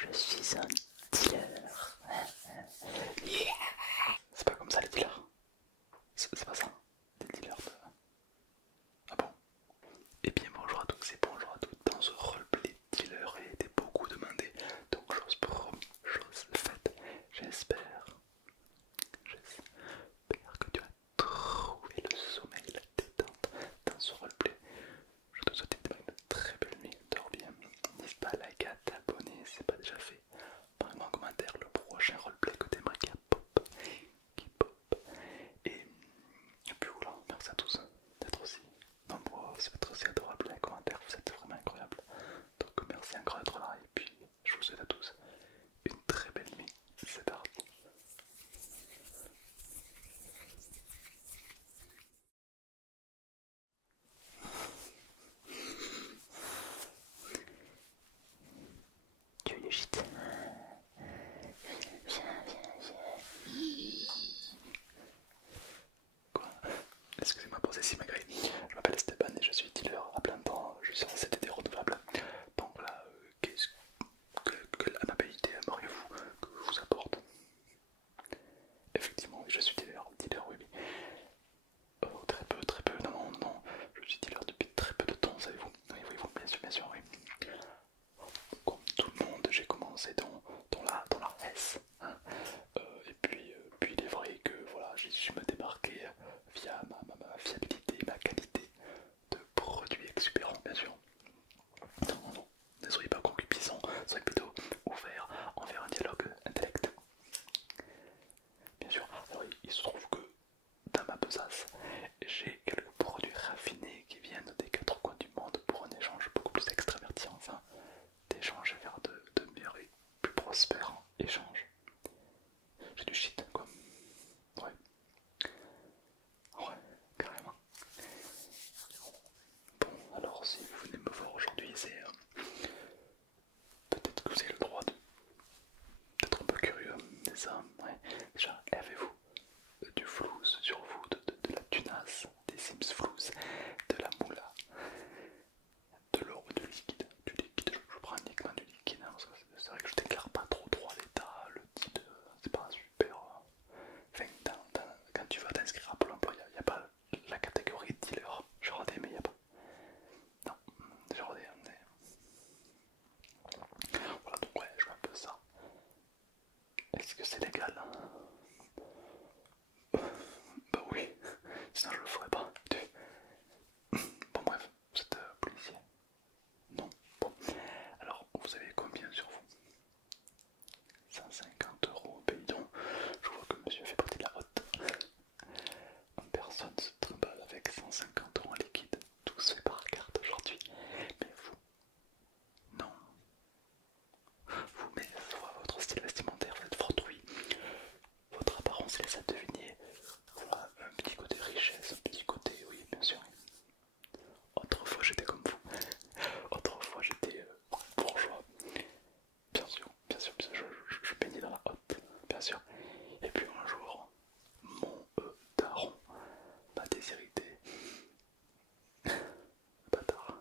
Je suis un dealer. Yeah. C'est pas comme ça les dealers. C'est pas ça. Des dealers de... Ah bon? Et bien bonjour à tous et bonjour à toutes dans ce roleplay dealer a été beaucoup demandé. Donc chose promis, chose faite. J'espère que tu as trouvé le sommeil, la détente dans ce roleplay. Je te souhaite une très belle nuit, dors bien. N'hésite pas à liker, à t'abonner si c'est pas déjà fait. Parle-moi en commentaire le prochain roleplay que t'aimerais qu'il pop. Qui pop. Et puis voilà, merci à tous d'être aussi nombreux, c'est être aussi adorable dans les commentaires, vous êtes vraiment incroyables. Donc merci encore d'être là et puis je vous souhaite à tous une très belle nuit. C'est parti. Tu es légitime. Quoi? Excusez-moi pour ces simagrées. Je m'appelle Stéphane et je suis dealer à plein temps. Je suis en CDD renouvelable. Donc voilà, qu'est-ce que l'amabilité aimeriez-vous que je vous apporte? Effectivement, oui, je suis dealer, oui, oui. Oh, très peu, non, non, non. Je suis dealer depuis très peu de temps, savez-vous? Oui, oui, bien sûr, oui. Comme tout le monde, j'ai commencé dans la S. Hein. Puis il est vrai que voilà, je me démarquais via ma fiabilité, ma qualité de produits exubérants, bien sûr. Non, non, non, ne soyez pas concupiscents, soyez plutôt ouverts envers un dialogue intellect. Bien sûr, alors il se trouve que dans ma besace, j'ai quelques produits raffinés qui viennent des quatre coins du monde pour un échange beaucoup plus extraverti, enfin, d'échanger vers de meilleurs et plus prospères échanges. J'ai du shit, quoi. Ouais, ouais, carrément. Bon, alors si vous venez me voir aujourd'hui, c'est peut-être que vous avez le droit d'être un peu curieux, c'est ça, ouais. Déjà, avez-vous du flouze sur vous, de la tunasse, des Sims flouze, de la moula, de l'or ou du liquide, je prends uniquement du liquide, hein, parce que c'est vrai que je déclare pas trop à l'état, le titre, c'est pas super... Enfin, quand tu vas t'inscrire à Pôle emploi, il n'y a pas la catégorie dealer, j'ai rodé mais il n'y a pas... Non, j'ai rodé, voilà, donc ouais, je fais un peu ça. Est-ce que c'est légal? Bah oui, sinon je le ferais pas. Bon bref, vous êtes policier? Non. Bon, alors vous avez combien sur vous? 150 € payton. Je vois que monsieur fait partie de la haute. Personne se trimballe avec 150 € en liquide. Tout se fait par carte aujourd'hui. Mais vous, non. Vous, mais votre style vestimentaire, vous êtes fortuit. Votre apparence laisse à deviner. Voilà, un petit côté richesse, un petit côté, oui, bien sûr. Autrefois j'étais comme vous. Autrefois j'étais bourgeois. Je baignais dans la hotte, bien sûr. Et puis un jour, mon daron m'a déshérité. Bâtard.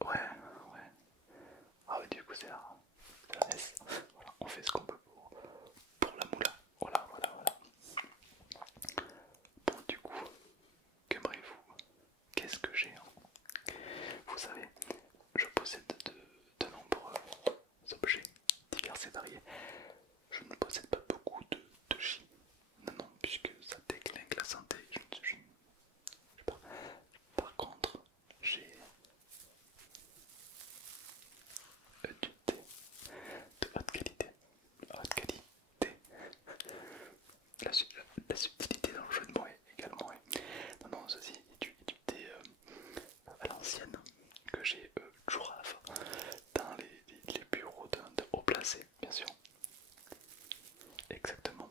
Ouais, ouais. Ah oui, du coup c'est la S. Voilà, on fait ce qu'on peut pour la moula. Voilà. Bon, du coup, qu'aimerez-vous? Qu'est-ce que j'ai, hein? Vous savez, je possède de nombreux objets divers et variés. Je ne possède pas beaucoup de chi. Non, puisque ça déclinque la santé. Je sais pas. Par contre, j'ai du thé de haute qualité. Haute qualité. La subtilité dans le jeu de mots également. Non, ceci est du thé à l'ancienne que j'ai Jourave dans les bureaux de haut placé, bien sûr. Exactement.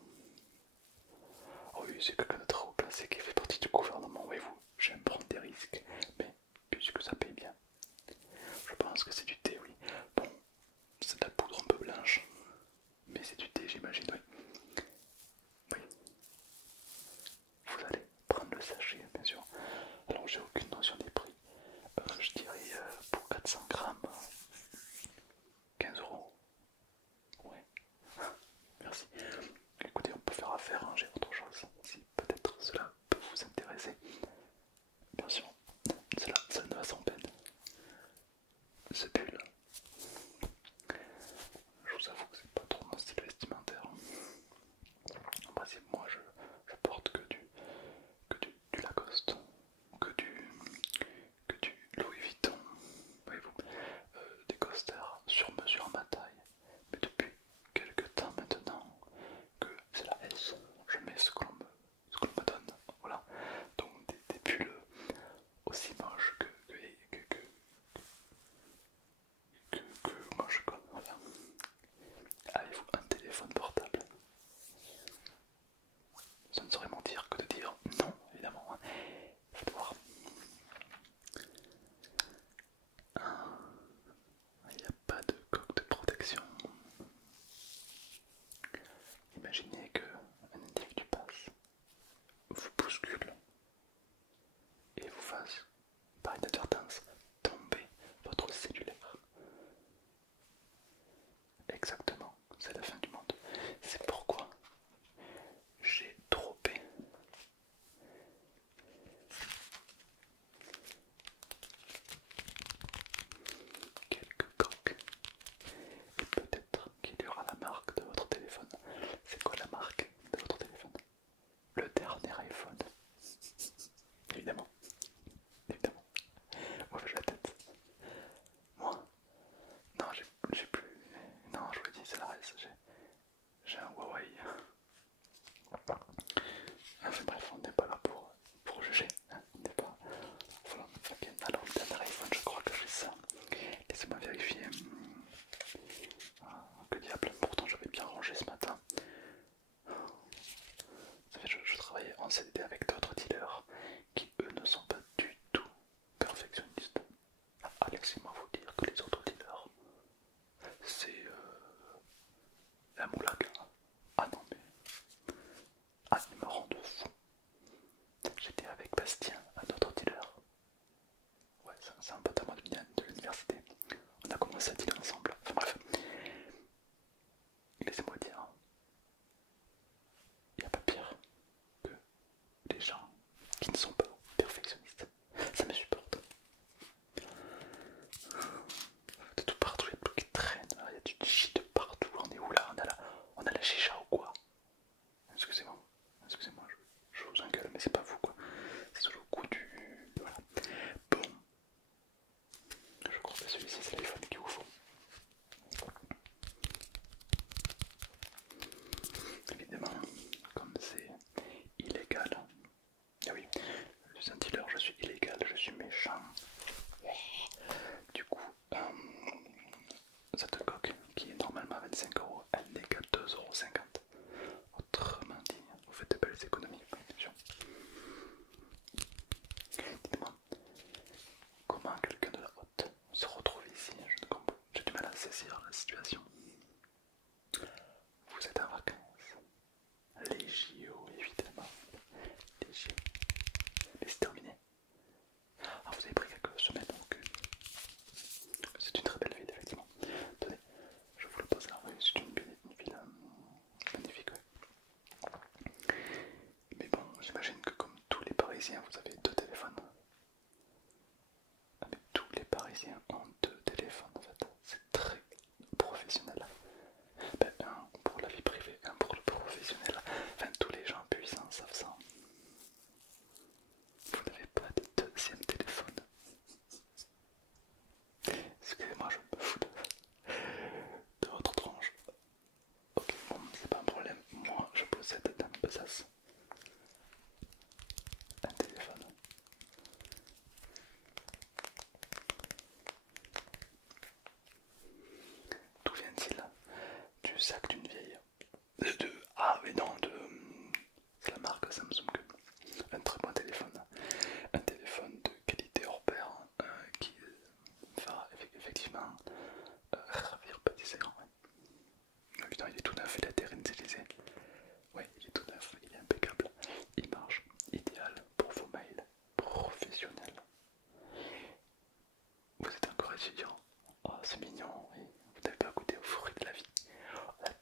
Oh oui, c'est quelqu'un de très haut placé qui fait partie du gouvernement, voyez-vous. J'aime prendre des risques, mais puisque ça paye bien, je pense que c'est du thé, oui. Bon, c'est de la poudre un peu blanche, mais c'est du thé, j'imagine, oui. Oui. Vous allez prendre le sachet, bien sûr. Alors, j'ai aucune notion des prix. Je dirais pour 400 grammes, 15 €. c'est un moulac. Ah non mais... Ah, il me rend de fou. J'étais avec Bastien, un autre dealer. Ouais, c'est un pote à moi de l'université. On a commencé à dealer ensemble. Enfin bref. Laissez-moi dire, il n'y a pas pire que les gens qui ne sont pas perfectionnistes. Ça me supporte. De tout partout, il y a tout qui traîne, il y a du shit partout. On est où là? On a la chicha ou quoi? Excusez-moi, excusez-moi, je vous engueule, mais c'est pas vous quoi. C'est toujours le coup du... Voilà. Bon, je crois que celui-ci c'est l'iPhone qu'il vous faut. Évidemment, comme c'est illégal. Ah oui, je suis un dealer, je suis illégal, je suis méchant. Du coup, cette coque qui est normalement à 25€, elle n'est qu'à 2,50€. Autrement dit, vous faites de belles économies, bien sûr. Dites-moi, comment quelqu'un de la haute se retrouve ici? Je ne comprends. J'ai du mal à saisir la situation. Vous êtes en vacances. Les JO, évidemment. Les JO. Mais c'est terminé. Ah, vous avez pris quelques semaines, donc c'est une très belle ville, effectivement. Tenez, je vous le pose là. Oui, c'est une ville magnifique. Ouais. Mais bon, j'imagine que comme tous les Parisiens, vous avez deux téléphones. Ah, mais tous les Parisiens ont deux téléphones en fait. C'est très professionnel. Ben, un pour la vie privée, un pour le professionnel. Enfin, tous les gens puissants savent ça. Vous n'avez pas de deuxième téléphone. Excusez-moi, je me fous de votre tronche. Ok, bon, c'est pas un problème. Moi, je possède d'un besace un téléphone. D'où vient-il? Du sac d'une vieille. Ah, mais non, c'est la marque Samsung. Un très bon téléphone. Un téléphone de qualité hors pair qui va effectivement ravir pâtisseur. Oh, putain, il est tout neuf, il a été réutilisé. Ouais, il est tout neuf, il est impeccable. Il marche idéal pour vos mails professionnels. Vous êtes encore étudiant. Oh, c'est mignon, oui. Vous n'avez pas goûté aux fruits de la vie. La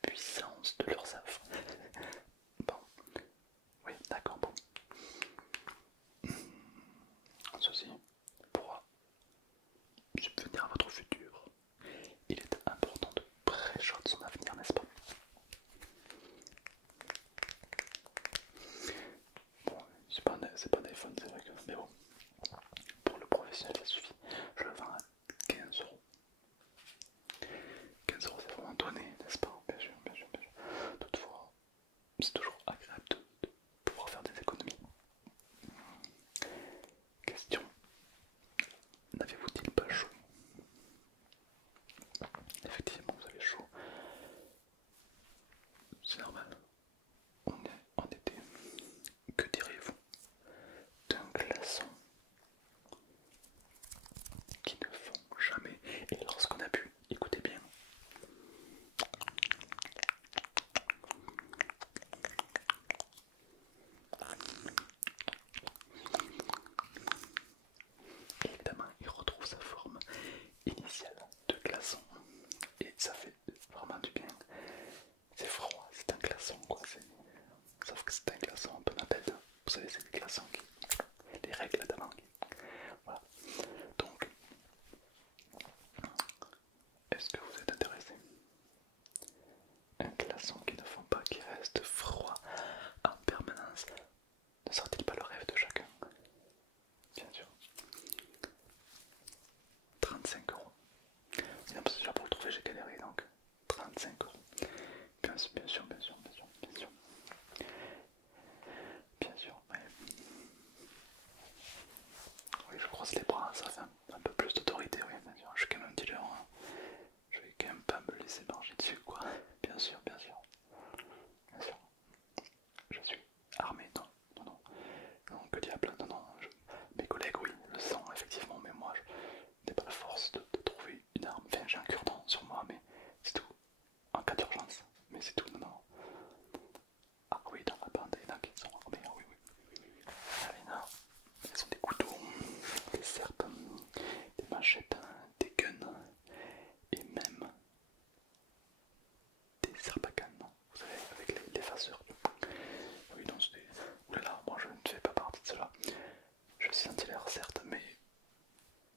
6 centilitres certes, mais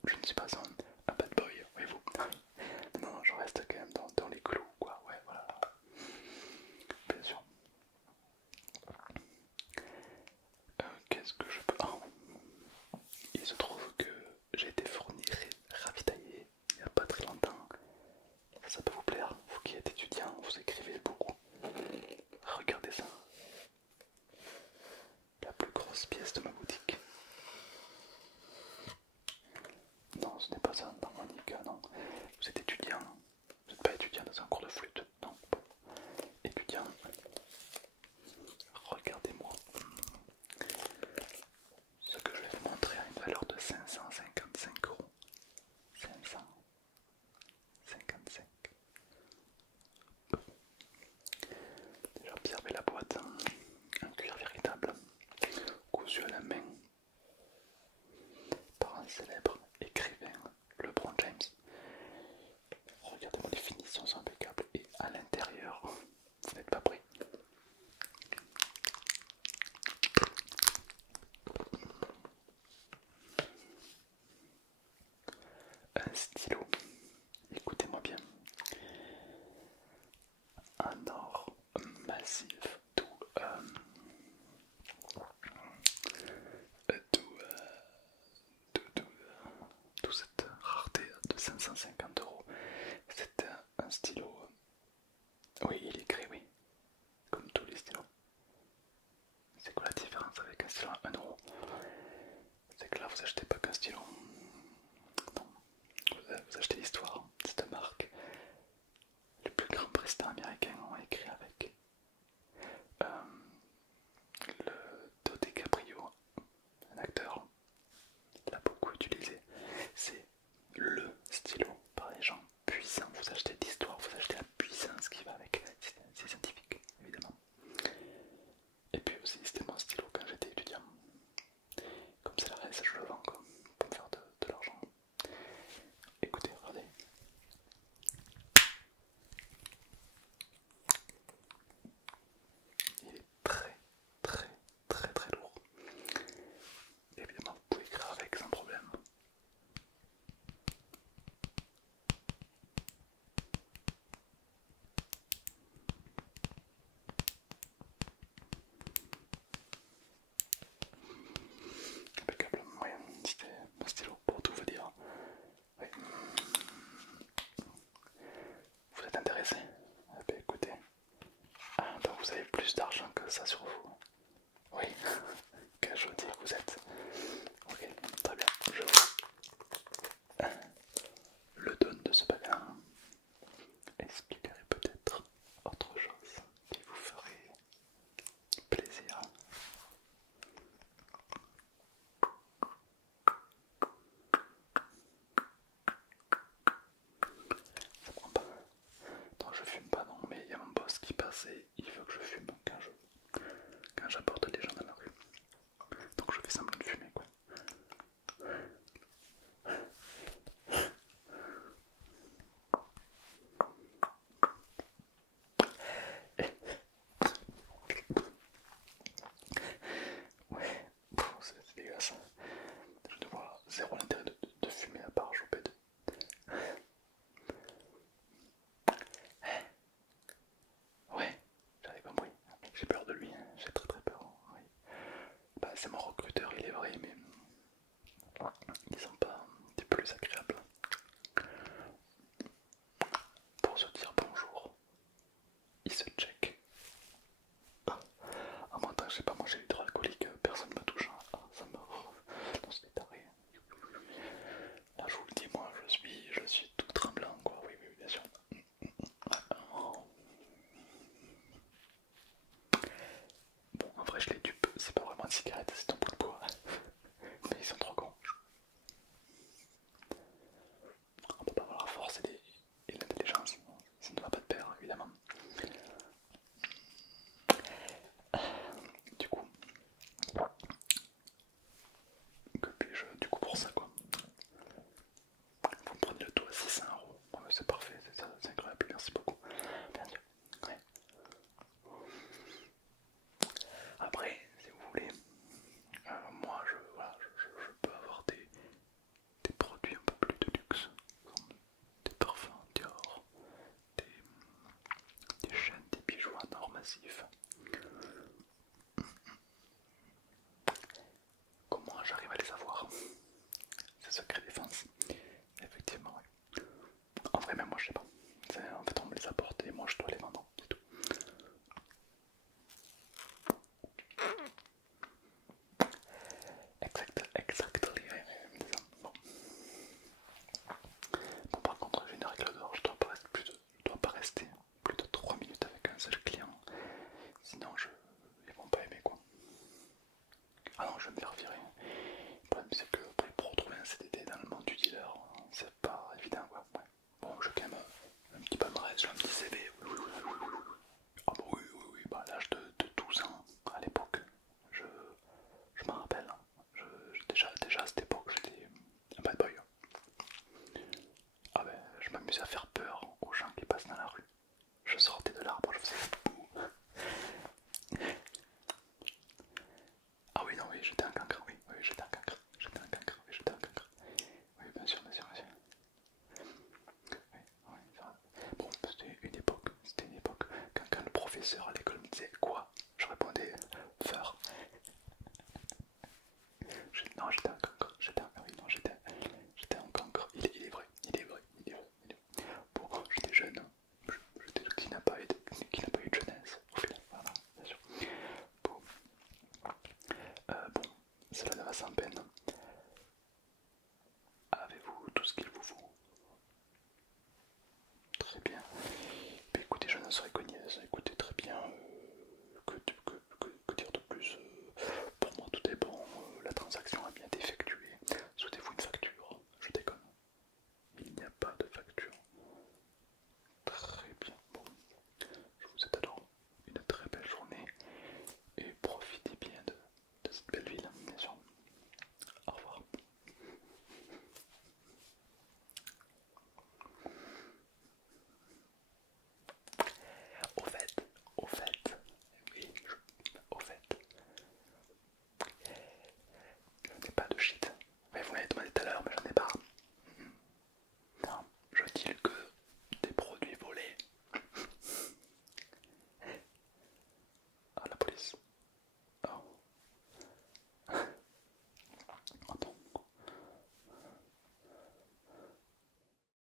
je ne suis pas un bad boy, voyez-vous. Non, je reste quand même dans les clous, quoi, ouais, voilà. Bien sûr. Qu'est-ce que je peux... Oh. Il se trouve que j'ai été fourni, ravitaillé il n'y a pas très longtemps. Ça peut vous plaire, vous qui êtes étudiant, vous écrivez beaucoup. Regardez ça. La plus grosse pièce de ma boutique. Non, ce n'est pas ça, non, Monica, non. Vous êtes étudiant. Vous n'êtes pas étudiant dans un cours de flûte, non. Étudiant. Regardez-moi. Ce que je vais vous montrer a une valeur de 555 €. 555. Déjà observez la boîte, un cuir véritable, cousu à la main par un célèbre écrivain, LeBron James. Regardez-moi, les finitions sont impeccables et à l'intérieur, vous n'êtes pas pris. Un stylo, écoutez-moi bien, un or massif, d'où cette rareté de 550 €. C'est un stylo. Oui, il est écrit, oui, comme tous les stylos. C'est quoi la différence avec un stylo à 1 €? C'est que là vous achetez pas qu'un stylo. Non, vous achetez l'histoire. Cette marque. Les plus grands présidents américains ont écrit avec. Le DiCaprio, un acteur, l'a beaucoup utilisé. C'est le stylo par les gens puissants. Vous achetez l'histoire, vous achetez la puissance qui va avec. C'est scientifique, évidemment. Et puis aussi, c'était mon stylo quand j'étais étudiant. Comme c'est la reste, je le vends quoi, pour me faire de l'argent. Écoutez, regardez. Il est très lourd. Évidemment, vous pouvez écrire avec sans problème. Impeccable, oui, c'était un stylo pour tout vous dire. Oui. Vous êtes intéressé? Eh bien, écoutez. Ah, donc vous avez plus d'argent que ça sur vous. Oui, que je vous dis que vous êtes. Ok, très bien. Je vous le donne de ce bagage. Est-ce qu'il y aurait peut-être autre chose qui vous ferait plaisir? Ça prend pas. Non, je fume pas, non, mais il y a mon boss qui passe et il veut que je fume quand j'apporte les gens dans la rue. Donc je fais semblant de fumer, quoi. Ouais, c'est dégueulasse. Je vois zéro intérêt de fumer à part choper de. Ouais, j'avais compris. J'ai peur de lui, hein. J'ai très peur. Oui. Bah, c'est mon recruteur, il est vrai, mais ils sont pas des plus agréables. Pour se dire bonjour, ils se check. En même temps, je sais pas, moi j'ai l'hydroalcoolique, personne me touche. Hein. Ah, ça me. Non, c'est taré. Là, je vous le dis, moi je suis tout tremblant, quoi. Oui, oui, bien sûr. Bon, en vrai, je les dupe, c'est pas vraiment une cigarette, c'est un bout passif. Comment j'arrive à les avoir? C'est secret défense. Effectivement, oui. En vrai, même moi je sais pas. En fait, on me les apporte et moi je dois les vendre, c'est tout. Exactly, ouais. Bon. Bon, par contre, j'ai une règle d'or, je dois pas rester plus de 3 minutes avec un seul client. Sinon, ils vont pas aimer quoi. Ah non, je vais me faire virer. Le problème, c'est que pour retrouver un CDD dans le monde du dealer, c'est pas évident quoi. Ouais. Bon, j'ai quand même un petit palmarès, j'ai un petit CV. Oui, oui, oui, oui, oui, oui. Ah bah oui, oui, oui, bah, à l'âge de 12 ans, à l'époque, je, je m'en rappelle. Déjà à cette époque, j'étais un bad boy. Ah ben, je m'amusais à faire peur aux gens qui passent dans la rue. Je sortais de l'arbre, je faisais bouh. Ah oui, non, oui, j'étais un cancre, oui, oui, j'étais un cancre, j'étais un cancre, oui, j'étais un cancre. Oui, bien sûr, bien sûr, bien sûr. Oui, oui, ça... Bon, c'était une époque. Quand le professeur à l'école me disait quoi, je répondais faire. Non, j'étais un cancre, oui, non, j'étais un cancre. Il est vrai, il est vrai, il est vrai, il est vrai. Bon, j'étais jeune, j'étais qui n'a pas eu de jeunesse, au final, voilà, bien sûr. Bon, bon, cela ne va sans peine. Avez-vous tout ce qu'il vous faut? Très bien. Mais écoutez, je ne saurais que